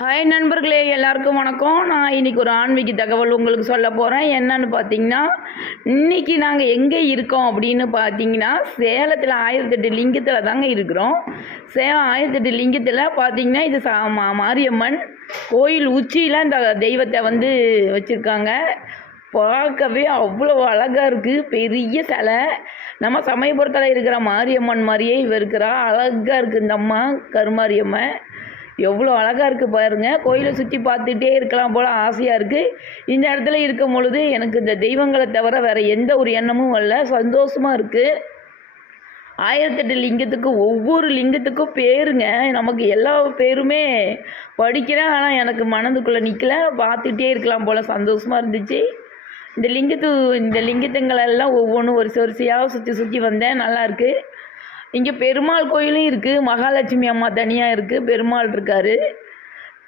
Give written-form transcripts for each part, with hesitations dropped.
Hi நண்பர்களே, எல்லாருக்கும் வணக்கம். நான் இன்றைக்கி ஒரு ஆன்மீக தகவல் உங்களுக்கு சொல்ல போகிறேன். என்னன்னு பார்த்தீங்கன்னா, இன்றைக்கி நாங்கள் எங்கே இருக்கோம் அப்படின்னு பார்த்தீங்கன்னா, சேலத்தில் 1008 லிங்கத்தில் தாங்க இருக்கிறோம். சேலம் 1008 லிங்கத்தில் பார்த்தீங்கன்னா, இது மாரியம்மன் கோயில் உச்சியில் இந்த தெய்வத்தை வச்சுருக்காங்க. பார்க்கவே அவ்வளோ அழகாக இருக்குது. பெரிய சிலை. நம்ம சமயபுரத்தில் இருக்கிற மாரியம்மன் மாதிரியே இவ இருக்கிறா. அழகாக இருக்குது இந்த அம்மா கருமாரியம்மன். எவ்வளோ அழகாக இருக்குது பாருங்கள். கோயிலை சுற்றி பார்த்துட்டே இருக்கலாம் போல் ஆசையாக இருக்குது. இந்த இடத்துல இருக்கும் பொழுது எனக்கு இந்த தெய்வங்களை தவிர வேறு எந்த ஒரு எண்ணமும் வரல. சந்தோஷமாக இருக்குது. 1008 லிங்கத்துக்கு ஒவ்வொரு லிங்கத்துக்கும் பேருங்க. நமக்கு எல்லா பேருமே படிக்கிறேன், ஆனால் எனக்கு மனதுக்குள்ளே நிற்கல. பார்த்துட்டே இருக்கலாம் போல் சந்தோஷமாக இருந்துச்சு. இந்த லிங்கத்துங்களெல்லாம் ஒவ்வொன்றும் வரிசையாக சுற்றி வந்தேன். நல்லாயிருக்கு. இங்கே பெருமாள் கோயிலும் இருக்குது. மகாலட்சுமி அம்மா தனியாக இருக்குது. பெருமாள் இருக்கார்.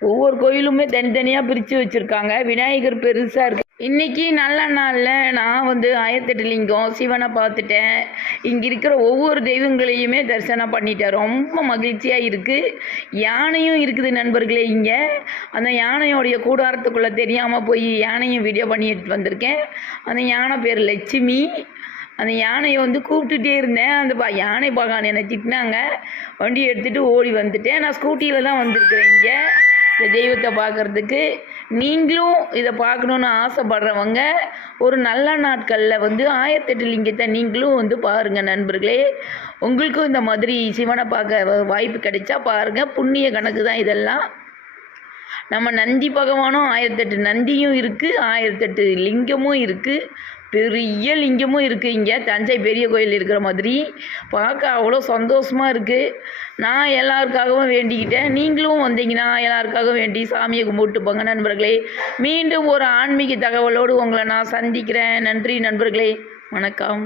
ஒவ்வொரு கோயிலுமே தனித்தனியாக பிரித்து வச்சுருக்காங்க. விநாயகர் பெருசாக இருக்குது. இன்றைக்கி நல்ல நாளில் நான் 1008 லிங்கம் சிவனை பார்த்துட்டேன். இங்கே இருக்கிற ஒவ்வொரு தெய்வங்களையுமே தரிசனம் பண்ணிட்டேன். ரொம்ப மகிழ்ச்சியாக இருக்குது. யானையும் இருக்குது நண்பர்களே. இங்கே அந்த யானையோடைய கூடாரத்துக்குள்ளே தெரியாமல் போய் யானையும் வீடியோ பண்ணிட்டு வந்திருக்கேன். அந்த யானை பேர் லட்சுமி. அந்த யானையை கூப்பிட்டுட்டே இருந்தேன். அந்த யானை பாகான் என்னை திட்டினாங்க. வண்டி எடுத்துகிட்டு ஓடி வந்துட்டேன். நான் ஸ்கூட்டியில் தான் வந்திருக்கிறேன் இங்கே இந்த தெய்வத்தை பார்க்குறதுக்கு. நீங்களும் இதை பார்க்கணுன்னு ஆசைப்படுறவங்க ஒரு நல்ல நாட்களில் 1008 லிங்கத்தை நீங்களும் பாருங்கள் நண்பர்களே. உங்களுக்கும் இந்த மாதிரி சிவனை பார்க்க வாய்ப்பு கிடைச்சா பாருங்கள். புண்ணிய கணக்கு தான் இதெல்லாம். நம்ம நந்தி பகவானும் 1008 நந்தியும் இருக்குது, 1008 லிங்கமும் இருக்குது. பெரிய லிங்கமும் இருக்குது. இங்கே தஞ்சை பெரிய கோயில் இருக்கிற மாதிரி பார்க்க அவ்வளோ சந்தோஷமாக இருக்குது. நான் எல்லாருக்காகவும் வேண்டிக்கிட்டேன். நீங்களும் வந்தீங்கன்னா எல்லாருக்காகவும் வேண்டி சாமியை கும்பிட்டு போங்க நண்பர்களே. மீண்டும் ஒரு ஆன்மீக தகவலோடு உங்களை நான் சந்திக்கிறேன். நன்றி நண்பர்களே. வணக்கம்.